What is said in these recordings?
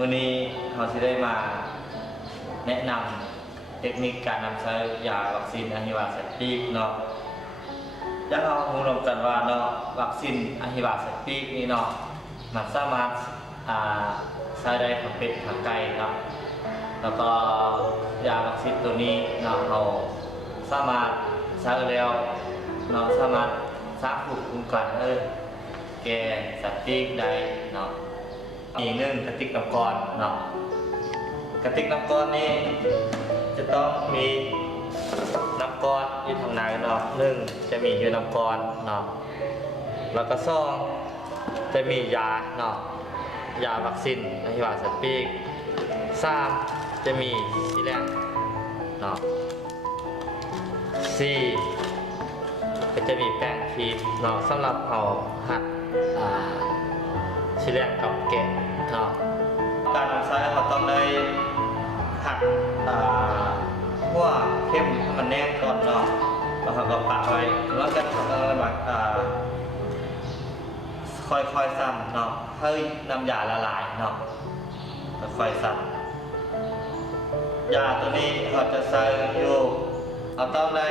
มื้อนี้เราจะได้มาแนะนำเทคนิคการนำใช้ยาวัคซีนอะฮิวาแซปีกเนาะอยากเรารู้รวมกันว่าเนาะวัคซีนอะฮิวาแซปีกนี่เนาะมันสามารถใช้ได้ทั้งเป็ดทั้งไก่ครับแล้วก็ยาวัคซีนตัวนี้เนาะเราสามารถใช้แล้วเนาะสามารถสร้างภูมิคุ้มกันแก่สัตว์ปีกได้เนาะอีกหนึ่งกระติกน้ำก้อนเนาะกระติกน้ำก้อนนี้จะต้องมีน้ำก้อนอยู่ทางไหนเนาะหนึ่งจะมีอยู่น้ำก้อนเนาะแล้วก็สองจะมียาเนาะยาวัคซีนอะฮิวาแซปีกสามจะมีที่แรกเนาะสี่ก็จะมีแป้งครีมเนาะสำหรับเราหัดชิ้นแรกกับแกะเนาะการนำใช้เราต้องได้หัดหัวเข้มให้มันแน่นก่อนเนาะแล้วเราก็ปะไว้แล้วก็ค่อยๆซ้ำเนาะให้น้ำยาละลายเนาะค่อยๆซ้ำยาตัวนี้เราจะใส่อยู่เราต้องได้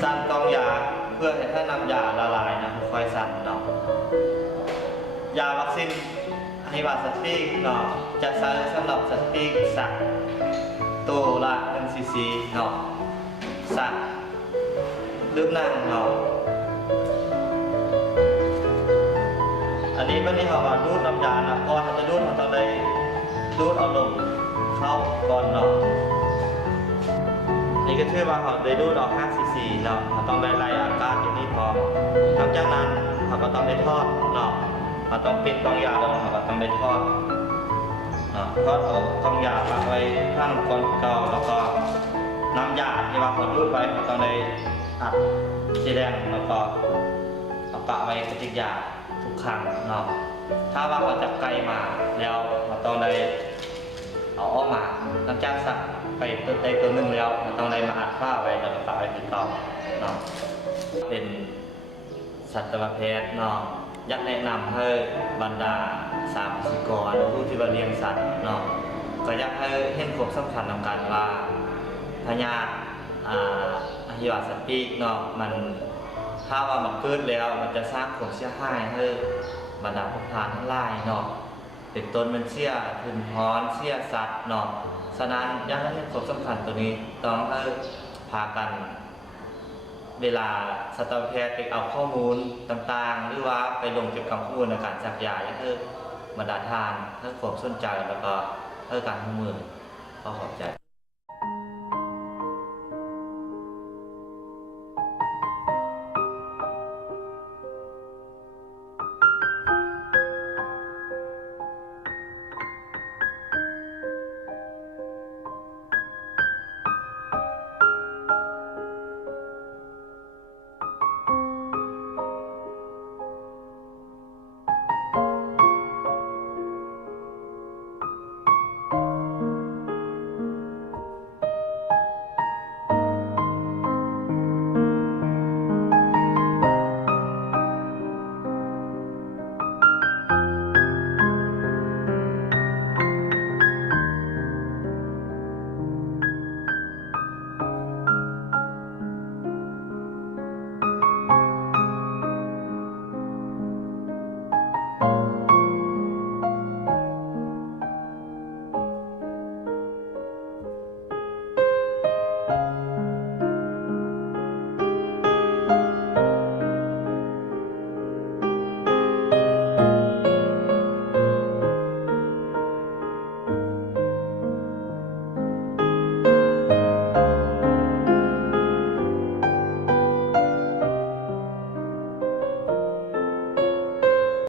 ซ้ำกองยาเพื่อให้น้ำยาละลายนะค่อยๆซ้ำเนาะยาวัคซีนอะฮิวาแซปีกเนาะจะใช้สำหรับสัตว์ปีกสัตว์ตัวละ1 cc เนาะสัตว์ลืมนั่งเนาะอันนี้วันนี้เรามาดูดน้ำยานะก่อนเราจะดูดเราต้องได้ดูดเอาลมเข้าก่อนเนาะนี่ก็ชื่อว่าเราได้ดูดออก5 cc เนาะเราต้องได้ไล่อากาศอย่างนี้พอหลังจากนั้นเราก็ต้องได้ทอดเนาะเราต้องปิดกองยาแล้วเราก็ต้องได้ทอดทอดเอากองยาปักไว้ข้างก้อนเก่าแล้วก็น้ำยาที่ว่าเราดูดไว้เราต้องได้อัดสีแดงแล้วก็เอาปะไว้กระติกยาทุกครั้งเนาะถ้าว่าเราจับไก่มาแล้วเราต้องได้เอาออกมาหลังจากสักไปตัวหนึ่งแล้วเราต้องได้มาอัดผ้าไว้แล้วก็ปะไว้ที่ต่อเนาะเป็นสัตวแพทย์เนาะอยากแนะนำให้บรรดาสามสิกรผู้ที่เลี้ยงสัตว์เนาะก็อยากให้เห็นความสำคัญของการว่าพยาธิอะฮิวาแซปีกเนาะมันถ้าว่ามันเกิดแล้วมันจะสร้างความเสียหายให้บรรดาผู้ทานทั้งหลายเนาะเป็นต้นมันเสียถึงฮ้อนเสียสัตว์เนาะฉะนั้นอยากให้เห็นความสำคัญตัวนี้ต้องให้พากันเวลาสัตวแพทย์ไปเอาข้อมูลต่างๆหรือว่าไปลงเก็บข้อมูลในการจักยาเพื่อบรรดาทานเพื่อความสนใจแล้วก็เพื่อการทำมือขอบใจ